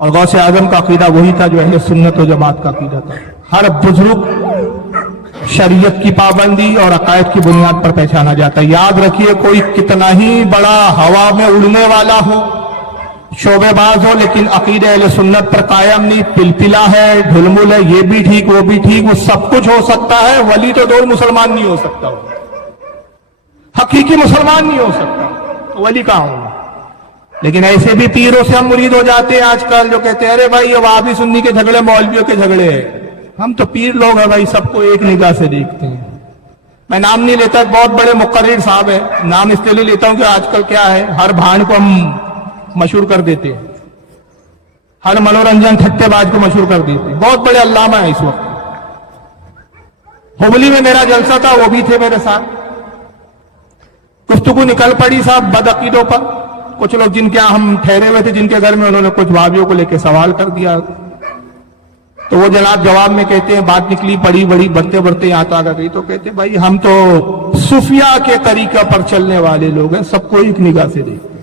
اور غوث اعظم کا عقیدہ وہی تھا جو اہل سنت و جماعت کا عقیدہ تھا. ہر بزرگ شریعت کی پابندی اور عقائد کی بنیاد پر پہچانا جاتا ہے. یاد رکھیے کوئی کتنا ہی بڑا ہوا میں اڑنے والا ہو، شعبے باز ہو، لیکن عقیدہ اہل سنت پر قائم نہیں، پلپلا ہے، ڈھلمل ہے، یہ بھی ٹھیک وہ بھی ٹھیک، وہ سب کچھ ہو سکتا ہے. ولی تو دور مسلمان نہیں ہو سکتا، حقیقی مسلمان نہیں ہو سکتا، تو ولی کہاں ہوں؟ لیکن ایسے بھی پیروں سے ہم مرید ہو جاتے ہیں آج کل، جو کہتے ہیں ارے بھائی یہ وہابی سنی کے جھگڑے مولویوں کے جھگڑے ہیں. ہم تو پیر لوگ ہیں بھائی، سب کو ایک نگاہ سے دیکھتے ہیں. میں نام نہیں لیتا، بہت بڑے مقرر صاحب ہیں، نام اس لیے لیتا ہوں کہ آج کل کیا ہے، ہر بھانڈ کو ہم مشہور کر دیتے ہیں، ہر منورنجن ٹھٹے باز کو مشہور کر دیتے ہیں. بہت بڑے علامہ ہیں اس وقت. ہبلی میں میرا جلسہ تھا، وہ بھی تھے میرے ساتھ. گفتگو نکل پڑی صاحب بدعقیدوں پر. کچھ لوگ جن کے ہم ٹھہرے ہوئے تھے جن کے گھر میں، انہوں نے کچھ بھابیوں کو لے کے سوال کر دیا. تو وہ جناب جواب میں کہتے ہیں، بات نکلی بڑی بڑی بڑھتے بڑھتے یہاں تو آگے گئی، تو کہتے ہیں بھائی ہم تو صوفیاء کے طریقہ پر چلنے والے لوگ ہیں، سب کو ایک نگاہ سے دیکھتے ہیں.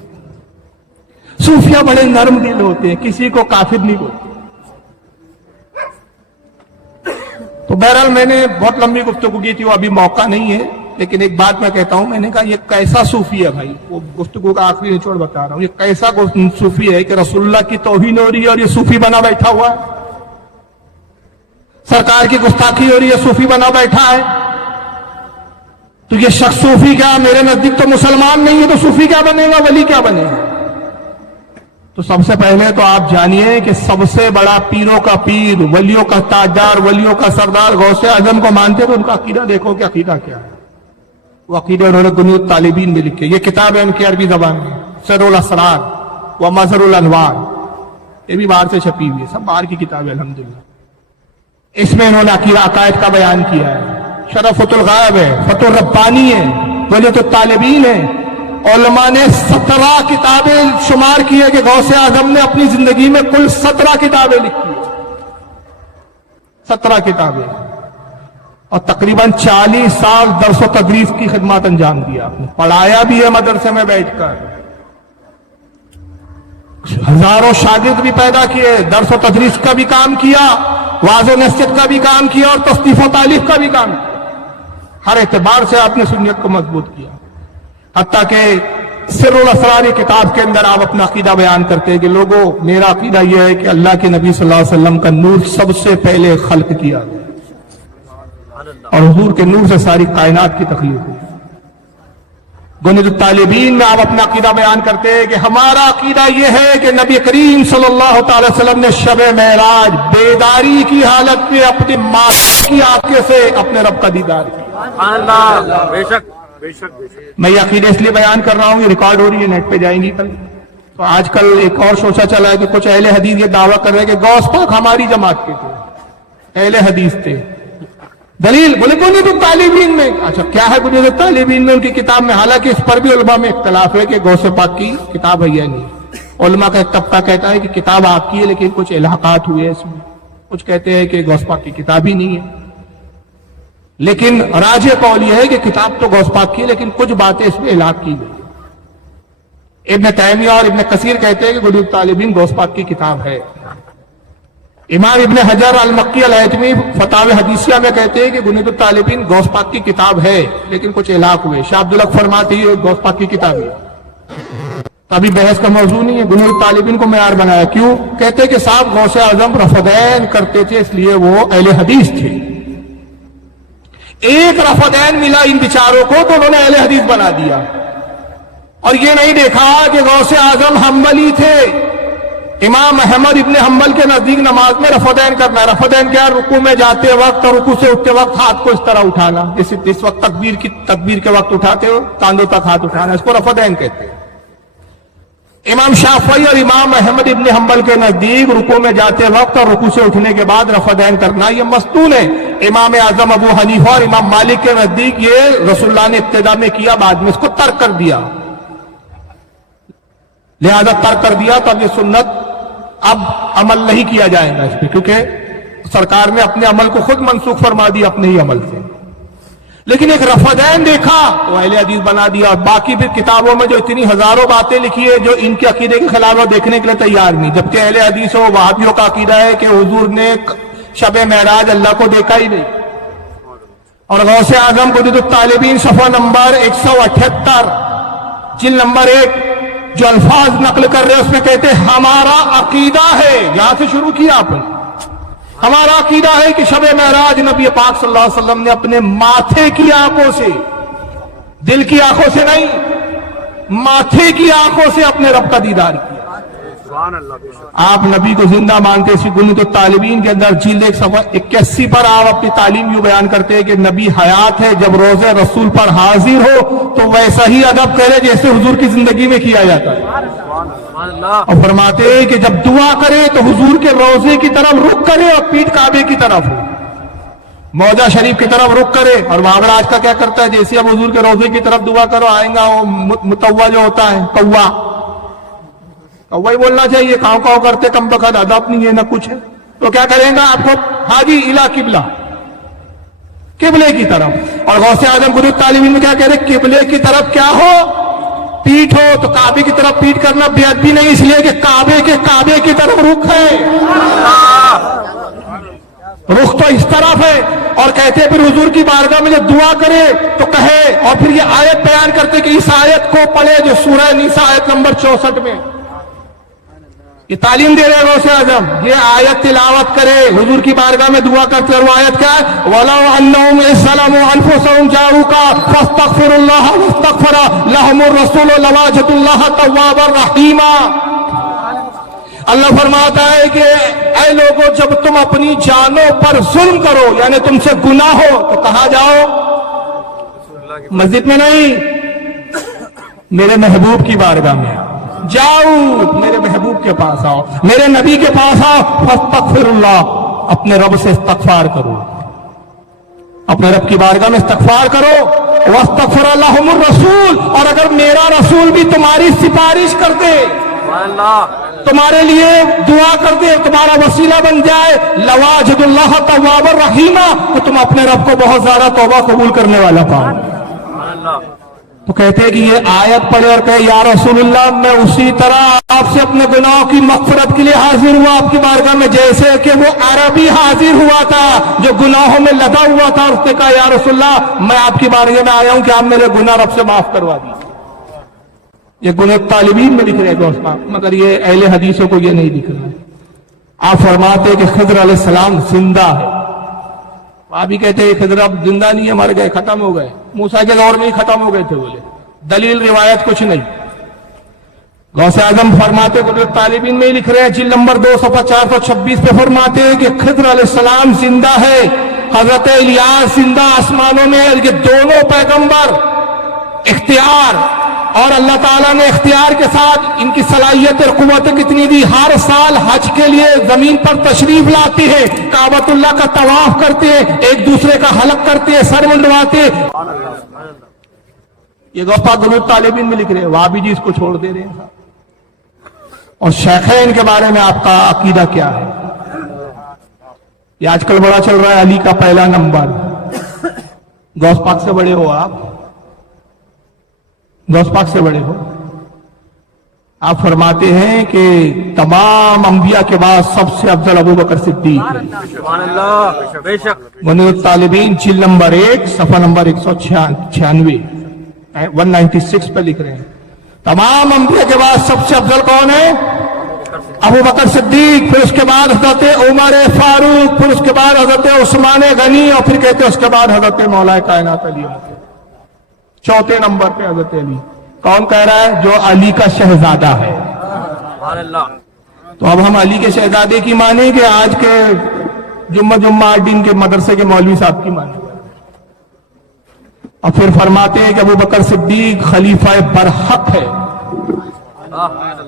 صوفیاء بڑے نرم دل ہوتے ہیں، کسی کو کافر نہیں بولتے. تو بہرحال میں نے بہت لمبی گفتگو کی تھی، وہ ابھی موقع نہیں ہے، لیکن ایک بات میں کہتا ہوں. میں نے کہا یہ کیسا صوفی ہے بھائی، وہ گفتگو کا آخری نچوڑ بتا رہا ہوں، یہ کیسا صوفی ہے کہ رسول اللہ کی توہین ہو رہی ہے اور یہ صوفی بنا بیٹھا ہوا ہے، سرکار کی گستاخی ہو رہی ہے، صوفی بنا بیٹھا ہے. تو یہ شخص صوفی کیا، میرے نزدیک تو مسلمان نہیں ہے، تو صوفی کیا بنے گا، ولی کیا بنے گا؟ تو سب سے پہلے تو آپ جانیے کہ سب سے بڑا پیروں کا پیر، ولیوں کا تاجدار، ولیوں کا سردار غوث اعظم کو مانتے تو ان کا عقیدہ دیکھو کہ عقیدہ کیا ہے. وہ عقیدہ انہوں نے بنیاد طالبین میں لکھے. یہ کتاب ہے ان کی عربی زبان میں، سر الاسرار و مظہر الانوار، یہ بھی باہر سے چھپی ہوئی ہے، سب باہر کی کتاب ہے الحمدللہ. اس میں انہوں نے عقیدہ عقائد کا بیان کیا ہے. شرفۃ الغائب ہے، فتح الربانی ہے، بنیاد الطالبین ہے. علماء نے 17 کتابیں شمار کی ہے کہ غوث اعظم نے اپنی زندگی میں کل 17 کتابیں لکھی ہیں، 17 کتابیں، اور تقریباً 40 سال درس و تدریس کی خدمات انجام دیا. آپ نے پڑھایا بھی ہے مدرسے میں بیٹھ کر، ہزاروں شاگرد بھی پیدا کیے، درس و تدریس کا بھی کام کیا، واعظ و نصیحت کا بھی کام کیا، اور تصنیف و تالیف کا بھی کام کیا. ہر اعتبار سے آپ نے سنت کو مضبوط کیا. حتیٰ کہ سر الاسرار کتاب کے اندر آپ اپنا عقیدہ بیان کرتے ہیں کہ لوگوں میرا عقیدہ یہ ہے کہ اللہ کے نبی صلی اللہ علیہ وسلم کا نور سب سے پہلے خلق کیا گیا اور حضور کے نور سے ساری کائنات کی تخلیق ہوئی. بنیاد الطالبین میں آپ اپنا عقیدہ بیان کرتے ہیں کہ ہمارا عقیدہ یہ ہے کہ نبی کریم صلی اللہ تعالی وسلم نے شب معراج بیداری کی حالت میں اپنی ماں کی آنکھوں سے اپنے رب کا دیدار کیا. بے شک بے شک. میں یہ عقیدہ اس لیے بیان کر رہا ہوں، یہ ریکارڈ ہو رہی ہے، نیٹ پہ جائیں گی کل. تو آج کل ایک اور شوشہ چلا ہے کہ کچھ اہل حدیث یہ دعویٰ کر رہے ہیں کہ غوث پاک ہماری جماعت کے تھے، اہل حدیث تھے. دلیل بولے بنیاد الطالبین میں. اچھا کیا ہے بنیاد الطالبین میں ان کی کتاب میں؟ حالانکہ اس پر بھی علماء میں اختلاف ہے کہ غوث پاک کی کتاب ہے یا نہیں. علماء کا ایک طبقہ کہتا ہے کہ کتاب آپ کی ہے لیکن کچھ الحاقات ہوئے اس میں، کچھ کہتے ہیں کہ غوث پاک کی کتاب ہی نہیں ہے. لیکن راجح قول یہ ہے کہ کتاب تو غوث پاک کی ہے لیکن کچھ باتیں اس میں الحاق کی گئی. ابن تیمیہ اور ابن کثیر کہتے ہیں کہ بنیاد الطالبین غوث پاک کی کتاب ہے. امام ابن حجر المکی الہیتمی فتاوی حدیثیہ میں کہتے ہیں کہ بنیاد الطالبین غوث پاک کی کتاب ہے لیکن کچھ الحاق ہوئے. شاہ عبدالحق فرماتے ہیں غوث پاک کی کتاب ہے. ابھی بحث کا موضوع نہیں ہے، بنیاد الطالبین کو معیار بنایا. کیوں؟ کہتے ہیں کہ صاحب غوث اعظم رفدین کرتے تھے اس لیے وہ اہل حدیث تھے. ایک رفدین ملا ان بیچاروں کو تو انہوں نے اہل حدیث بنا دیا، اور یہ نہیں دیکھا کہ غوث اعظم حنبلی تھے. امام احمد ابن حنبل کے نزدیک نماز میں رفدین کرنا ہے. رفدین کیا؟ رکوع میں جاتے وقت اور رکوع سے اٹھتے وقت ہاتھ کو اس طرح اٹھانا، جیسے اس وقت تکبیر کے وقت اٹھاتے ہو کاندھوں تک ہاتھ اٹھانا، اس کو رفدین کہتے ہیں. امام شافعی اور امام احمد ابن حنبل کے نزدیک رکوع میں جاتے وقت اور رکوع سے اٹھنے کے بعد رفدین کرنا یہ مستون ہے. امام اعظم ابو حنیفہ اور امام مالک کے نزدیک یہ رسول اللہ نے ابتدا میں کیا، بعد میں اس کو ترک کر دیا، لہذا ترک کر دیا. تو اب یہ سنت اب عمل نہیں کیا جائے گا اس پہ، کیونکہ سرکار نے اپنے عمل کو خود منسوخ فرما دیا اپنے ہی عمل سے. لیکن ایک رفدین دیکھا تو اہل حدیث بنا دیا، اور باقی پھر کتابوں میں جو اتنی ہزاروں باتیں لکھی ہے جو ان کے عقیدے کے خلاف وہ دیکھنے کے لیے تیار نہیں، جبکہ اہل حدیث و وہابیوں کا عقیدہ ہے کہ حضور نے شب معراج اللہ کو دیکھا ہی نہیں۔ اور غوث اعظم قدوۃ الطالبین صفحہ نمبر 178 جلد نمبر 1 جو الفاظ نقل کر رہے ہیں اس میں کہتے ہیں ہمارا عقیدہ ہے، یہاں سے شروع کیا آپ نے، ہمارا عقیدہ ہے کہ شب معراج نبی پاک صلی اللہ علیہ وسلم نے اپنے ماتھے کی آنکھوں سے، دل کی آنکھوں سے نہیں، ماتھے کی آنکھوں سے اپنے رب کا دیدار کیا۔ آپ نبی کو زندہ مانتے، اسی قدوۃ الطالبین کے اندر جلد 1 صفحہ 81 پر آپ اپنی تعلیم یوں بیان کرتے ہیں کہ نبی حیات ہے، جب روزے رسول پر حاضر ہو تو ویسا ہی ادب کرے جیسے حضور کی زندگی میں کیا جاتا ہے، اور فرماتے ہیں کہ جب دعا کرے تو حضور کے روزے کی طرف رخ کرے اور پیٹھ کعبے کی طرف ہو، موضع شریف کی طرف رخ کرے۔ اور بابر آج کا کیا کرتا ہے، جیسے اب حضور کے روزے کی طرف دعا کرو آئیں گا وہ متوا جو ہوتا ہے کوا وہی بولنا چاہیے، کاؤں کاؤں کرتے کم بخت ادب نہیں ہے نہ کچھ ہے، تو کیا کریں گا آپ کو حاجی الا قبلہ، قبلے کی طرف۔ اور غوث اعظم قدوۃ الطالبین میں کیا کہہ رہے، قبلے کی طرف کیا ہو، پیٹھ ہو، تو کعبے کی طرف پیٹھ کرنا بے ادبی نہیں، اس لیے کہ کعبے کی طرف رخ ہے، رخ تو اس طرف ہے۔ اور کہتے ہیں پھر حضور کی بارگاہ میں جب دعا کرے تو کہے، اور پھر یہ آیت بیان کرتے کہ اس آیت کو پڑھے جو سورہ نساء آیت نمبر 64 میں یہ تعلیم دے رہے ہیں غوث اعظم، یہ آیت تلاوت کرے، حضور کی بارگاہ میں دعا کرتے، اور وہ آیت کیا ہے، وَلَوْ أَنَّهُمْ إِذْ ظَلَمُوا أَنفُسَهُمْ جَاءُوكَ فَاسْتَغْفِرُوا اللَّهَ وَاسْتَغْفَرَ لَهُمُ الرَّسُولُ لَوَجَدُوا اللَّهَ تَوَّابًا رَحِيمًا۔ اللہ فرماتا ہے کہ اے لوگوں جب تم اپنی جانوں پر ظلم کرو، یعنی تم سے گناہ ہو، تو کہاں جاؤ، مسجد میں نہیں، میرے محبوب کی بارگاہ میں جاؤ، میرے محبوب کے پاس آؤ، میرے نبی کے پاس آؤ، فاستغفر اللہ، اپنے رب سے استغفار کرو، اپنے رب کی بارگاہ میں استغفار کرو، واستغفر لہم الرسول، اور اگر میرا رسول بھی تمہاری سفارش کر دے، تمہارے لیے دعا کر دے، تمہارا وسیلہ بن جائے، لواجد اللہ توابا رحیما، تو تم اپنے رب کو بہت زیادہ توبہ قبول کرنے والا پاؤ۔ تو کہتے ہیں کہ یہ آیت پڑھے اور کہے یا رسول اللہ میں اسی طرح آپ سے اپنے گناہوں کی مغفرت کے لیے حاضر ہوا آپ کی بارگاہ میں، جیسے کہ وہ عربی حاضر ہوا تھا جو گناہوں میں لگا ہوا تھا، اس نے کہا یا رسول اللہ میں آپ کی بارگاہ میں آیا ہوں کہ آپ میرے گناہ رب سے معاف کروا دیجیے۔ یہ گناہ طالبین میں لکھ رہے ہیں دوست، مگر یہ اہل حدیثوں کو یہ نہیں لکھ رہا ہے۔ آپ فرماتے ہیں کہ خضر علیہ السلام زندہ ہے، آپ بھی کہتے ہیں خضر اب زندہ نہیں ہے، مر گئے، ختم ہو گئے، موسیٰ کے دور میں ہی ختم ہو گئے تھے، بولے دلیل روایت کچھ نہیں۔ غوث اعظم فرماتے قدوۃ الطالبین میں ہی لکھ رہے ہیں جلد نمبر 2 صفحہ 426 پہ فرماتے ہیں کہ خضر علیہ السلام زندہ ہے، حضرت الیاس زندہ آسمانوں میں، یہ دونوں پیغمبر اختیار، اور اللہ تعالیٰ نے اختیار کے ساتھ ان کی صلاحیت اور قوت کتنی دی، ہر سال حج کے لیے زمین پر تشریف لاتے ہیں، کعبۃ اللہ کا طواف کرتے ہیں، ایک دوسرے کا حلق کرتے ہیں، سر منڈواتے ہیں۔ یہ گفتہ قدوۃ طالبین میں لکھ رہے ہیں، وہابی جی اس کو چھوڑ دے رہے ہیں۔ اور شیخین کے بارے میں آپ کا عقیدہ کیا ہے؟ یہ آج کل بڑا چل رہا ہے علی کا پہلا نمبر، غوث پاک سے بڑے ہو آپ، غوث پاک سے بڑے ہو۔ آپ فرماتے ہیں کہ تمام انبیاء کے بعد سب سے افضل ابو بکر صدیق ہے۔ قدوۃ الطالبین جلد نمبر 1 صفحہ نمبر 196 196 پہ لکھ رہے ہیں تمام انبیاء کے بعد سب سے افضل کون ہے؟ ابو بکر صدیق، پھر اس کے بعد حضرت عمر فاروق، پھر اس کے بعد حضرت عثمان غنی، اور پھر کہتے ہیں اس کے بعد حضرت مولا کائنات علی، چوتھے نمبر پہ حضرت علی۔ کون کہہ رہا ہے؟ جو علی کا شہزادہ ہے۔ تو اب ہم علی کے شہزادے کی مانیں کہ آج کے جمعہ 8 دن کے مدرسے کے مولوی صاحب کی مانیں؟ اور پھر فرماتے ہیں کہ ابو بکر صدیق خلیفہ برحق ہے۔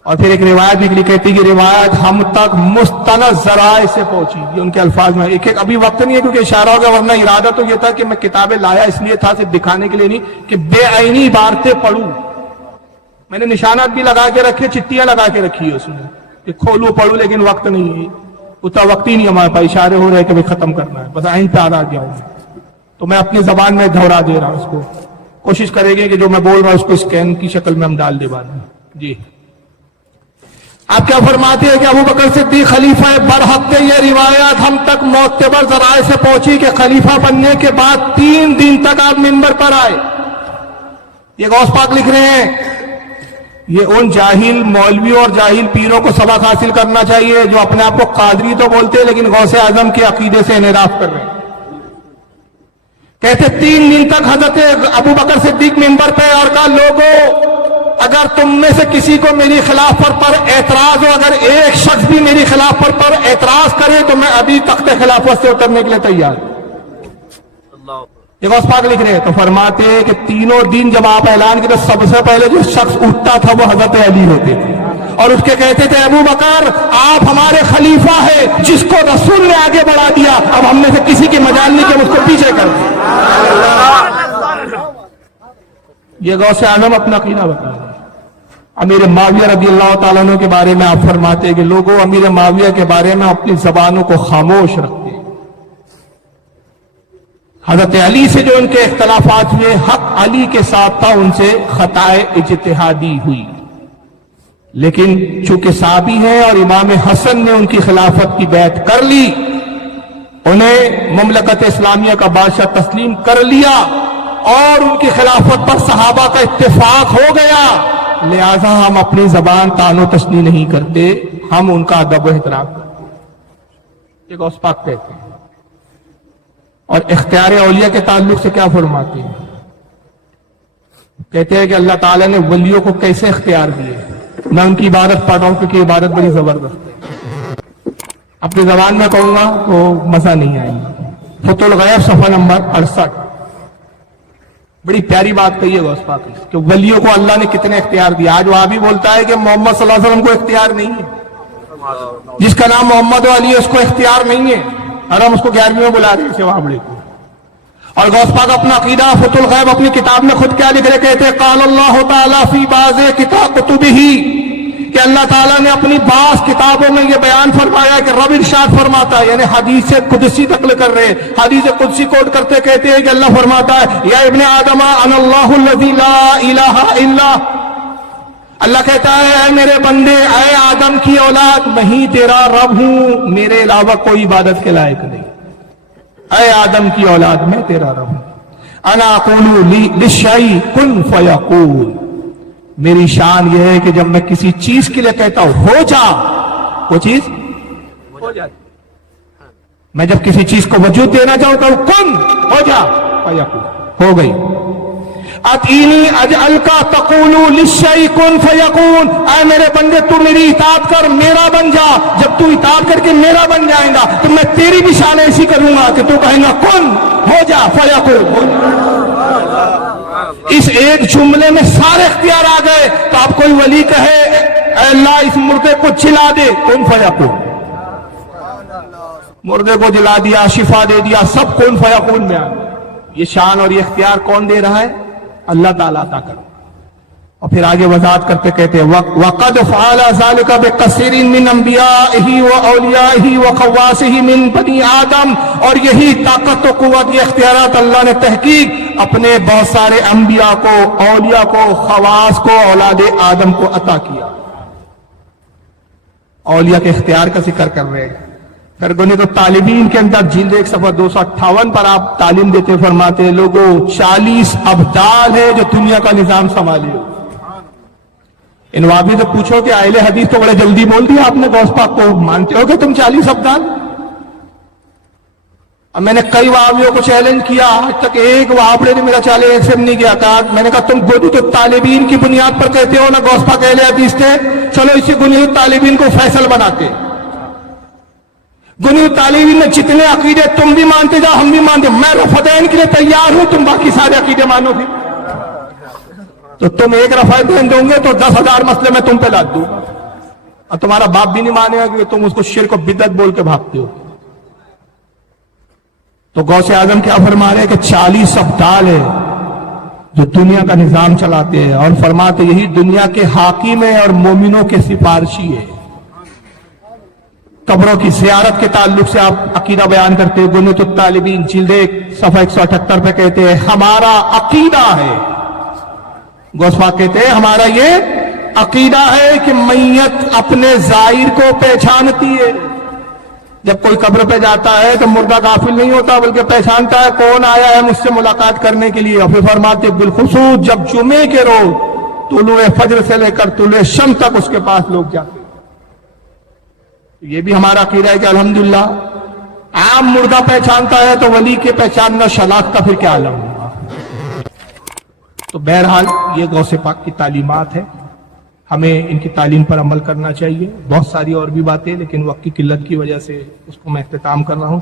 اور پھر ایک روایت بھی کہتی کہ روایت ہم تک مستند ذرائع سے پہنچی، یہ ان کے الفاظ میں ایک ابھی وقت نہیں ہے کیونکہ اشارہ ہوگا، ورنہ ارادہ تو یہ تھا کہ میں کتابیں لایا اس لیے تھا، صرف دکھانے کے لیے نہیں، کہ بے عینی عبارتیں پڑھوں۔ میں نے نشانات بھی لگا کے رکھے، چٹیاں لگا کے رکھی ہے اس میں کہ کھولوں پڑھوں، لیکن وقت نہیں ہے، اتنا وقت ہی نہیں ہمارے پاس، اشارے ہو رہے کہ ختم کرنا ہے، بس آئین پہ آ گیا ہوں۔ تو میں اپنی زبان میں دہرا دے رہا ہوں اس کو. کوشش کریں گے کہ جو میں بول رہا ہوں اس کو اسکین کی شکل میں ہم ڈال دیں بعد میں. جی آپ کیا فرماتے ہیں کہ ابو بکر صدیق خلیفہ برحق تھے. یہ روایات ہم تک معتبر ذرائع سے پہنچی کہ خلیفہ بننے کے بعد 3 دن تک آپ منبر پر آئے. یہ غوث پاک لکھ رہے ہیں. یہ ان جاہل مولویوں اور جاہل پیروں کو سبق حاصل کرنا چاہیے جو اپنے آپ کو قادری تو بولتے ہیں لیکن غوث اعظم کے عقیدے سے انحراف کر رہے ہیں. کہتے 3 دن تک حضرت ابو بکر صدیق منبر پہ اور کہا لوگوں اگر تم میں سے کسی کو میری خلافت پر اعتراض ہو, اگر ایک شخص بھی میری خلافت پر اعتراض کرے تو میں ابھی تخت خلافت سے اترنے کے لیے تیار ہوں. یہ غوث پاک لکھ رہے ہیں. تو فرماتے ہیں کہ 3 دن جب آپ اعلان کیا تو سب سے پہلے جو شخص اٹھتا تھا وہ حضرت علی ہوتے تھے اور اس کے کہتے تھے ابو بکر آپ ہمارے خلیفہ ہیں, جس کو رسول نے آگے بڑھا دیا اب ہم میں سے کسی کی مجال نہیں کہ اس کو پیچھے کر دیں. یہ غوث اعظم اپنا عقیدہ بتا رہے ہیں. امیر معاویہ رضی اللہ تعالیٰ عنہ کے بارے میں آپ فرماتے ہیں کہ لوگوں امیر معاویہ کے بارے میں اپنی زبانوں کو خاموش رکھتے. حضرت علی سے جو ان کے اختلافات ہوئے حق علی کے ساتھ تھا, ان سے خطائے اجتہادی ہوئی, لیکن چونکہ صحابی ہیں اور امام حسن نے ان کی خلافت کی بیعت کر لی, انہیں مملکت اسلامیہ کا بادشاہ تسلیم کر لیا اور ان کی خلافت پر صحابہ کا اتفاق ہو گیا, لہذا ہم اپنی زبان تان و تشنیع نہیں کرتے, ہم ان کا ادب و احترام کرتے. یہ غوث پاک کہتے ہیں. اور اختیار اولیاء کے تعلق سے کیا فرماتے ہیں؟ کہتے ہیں کہ اللہ تعالیٰ نے ولیوں کو کیسے اختیار دیے. میں ان کی عبادت پڑھ رہا ہوں کیونکہ عبادت بڑی زبردست ہے. اپنی زبان میں کہوں گا تو مزہ نہیں آئے گا. فتح الغیب صفحہ نمبر 68. بڑی پیاری بات کہی ہے غوث پاک کہ ولیوں کو اللہ نے کتنے اختیار دیا. آج وہ بھی بولتا ہے کہ محمد صلی اللہ علیہ وسلم کو اختیار نہیں ہے, جس کا نام محمد و علی اس کو اختیار نہیں ہے, اور ہم اس کو 11ویں میں بلا رہے ہیں سوابڑے کو. اور غوث پاک اپنا عقیدہ فتح الغیب اپنی کتاب میں خود کیا لکھ رہے, کہتے ہیں قال اللہ تعالیٰ فی بعض کتبہ, کہ اللہ تعالیٰ نے اپنی بعض کتابوں میں یہ بیان فرمایا کہ رب ارشاد فرماتا ہے, یعنی حدیث قدسی نقل کر رہے, حدیث قدسی کوٹ کرتے کہتے ہیں کہ اللہ فرماتا ہے یا ابن آدم انا اللہ الذی لا الہ الا, اللہ کہتا ہے اے میرے بندے, اے آدم کی اولاد, میں ہی تیرا رب ہوں, میرے علاوہ کوئی عبادت کے لائق نہیں. اے آدم کی اولاد میں تیرا رب ہوں. انا اقول للشیء کن فیکون, میری شان یہ ہے کہ جب میں کسی چیز کے لیے کہتا ہوں ہو جا, وہ چیز ہو جاتی. میں جب کسی چیز کو وجود دینا چاہتا ہوں کن ہو جا فیکون, ہو گئی. اتینی اجعلکا تقول للشیء کن فیکون, اے میرے بندے تو میری اطاعت کر میرا بن جا, جب تو اطاعت کر کے میرا بن جائے گا تو میں تیری بھی شان ایسی کروں گا کہ تو کہیں گا کن ہو جا فیکون. اس ایک جملے میں سارے اختیار آ گئے. تو آپ کوئی ولی کہے اے اللہ اس مردے کو جلا دے, کن فیکون, مردے کو جلا دیا, شفا دے دیا, سب کن فیکون میں آ گیا. یہ شان اور یہ اختیار کون دے رہا ہے؟ اللہ تعالیٰ عطا کر. اور پھر آگے وضاحت کرتے کہتے ہیں وَقَدْ فَعَلَ ذَلِكَ بِكَثِيرٍ مِّنْ أَنْبِيَائِهِ وَأَوْلِيَائِهِ وَخَوَّاصِهِ مِنْ بَنِي آدم, اور یہی طاقت و قوت, یہ اختیارات اللہ نے تحقیق اپنے بہت سارے انبیاء کو, اولیاء کو, خواص کو, اولاد آدم کو عطا کیا. اولیاء کے اختیار کا ذکر کر رہے ہیں. پھر گنے تو طالبین کے اندر جلد 1 صفحہ 258 پر آپ تعلیم دیتے فرماتے ہیں لوگوں 40 ابدال ہے جو دنیا کا نظام سنبھالے. ان وابی سے پوچھو کہ اہل حدیث تو بڑے جلدی بول دیا آپ نے غوث پاک کو, مانتے ہو کہ تم 40 ابدال؟ اب میں نے کئی وہابیوں کو چیلنج کیا, آج تک ایک وہابڑے نے میرا چیلنج ایکسپٹ نہیں کیا. کہا میں نے کہا تم گودو تو طالبین کی بنیاد پر کہتے ہو نا غوث پاک اہل حدیث تھے, چلو اسی بنیاد طالبین کو فیصل بناتے. گنی طالبین میں جتنے عقیدے تم بھی مانتے جاؤ ہم بھی مانتے, میں رفعین کے لیے تیار ہوں, تم باقی سارے عقیدے مانو گے. تو تم ایک رفعین دوں گے تو 10,000 مسئلے میں تم پہ لاد دوں گا, اور تمہارا باپ بھی نہیں مانے گا کہ تم اس کو شرک و بدعت بول کے بھاگتے ہو. تو غوث اعظم کیا فرما رہے ہیں کہ 40 ابدال ہے جو دنیا کا نظام چلاتے ہیں, اور فرماتے یہی دنیا کے حاکم ہیں اور مومنوں کے سفارشی ہے. قبروں کی زیارت کے تعلق سے آپ عقیدہ بیان کرتے ہیں. گنت الطالبین جلد 1 صفحہ 178 پہ کہتے ہیں ہمارا عقیدہ ہے, غوث پاک کہتے ہیں ہمارا یہ عقیدہ ہے کہ میت اپنے زائر کو پہچانتی ہے. جب کوئی قبر پہ جاتا ہے تو مردہ غافل نہیں ہوتا بلکہ پہچانتا ہے کون آیا ہے مجھ سے ملاقات کرنے کے لیے. اور پھر فرماتے بالخصوص جب جمعے کے روز طلوع فجر سے لے کر طلوع شم تک اس کے پاس لوگ جاتے. یہ بھی ہمارا عقیدہ ہے کہ الحمدللہ عام مردہ پہچانتا ہے تو ولی کے پہچاننا شناخت کا پھر کیا عالم ہوگا. تو بہرحال یہ غوث پاک کی تعلیمات ہے, ہمیں ان کی تعلیم پر عمل کرنا چاہیے. بہت ساری اور بھی باتیں لیکن وقت کی قلت کی وجہ سے اس کو میں اختتام کر رہا ہوں.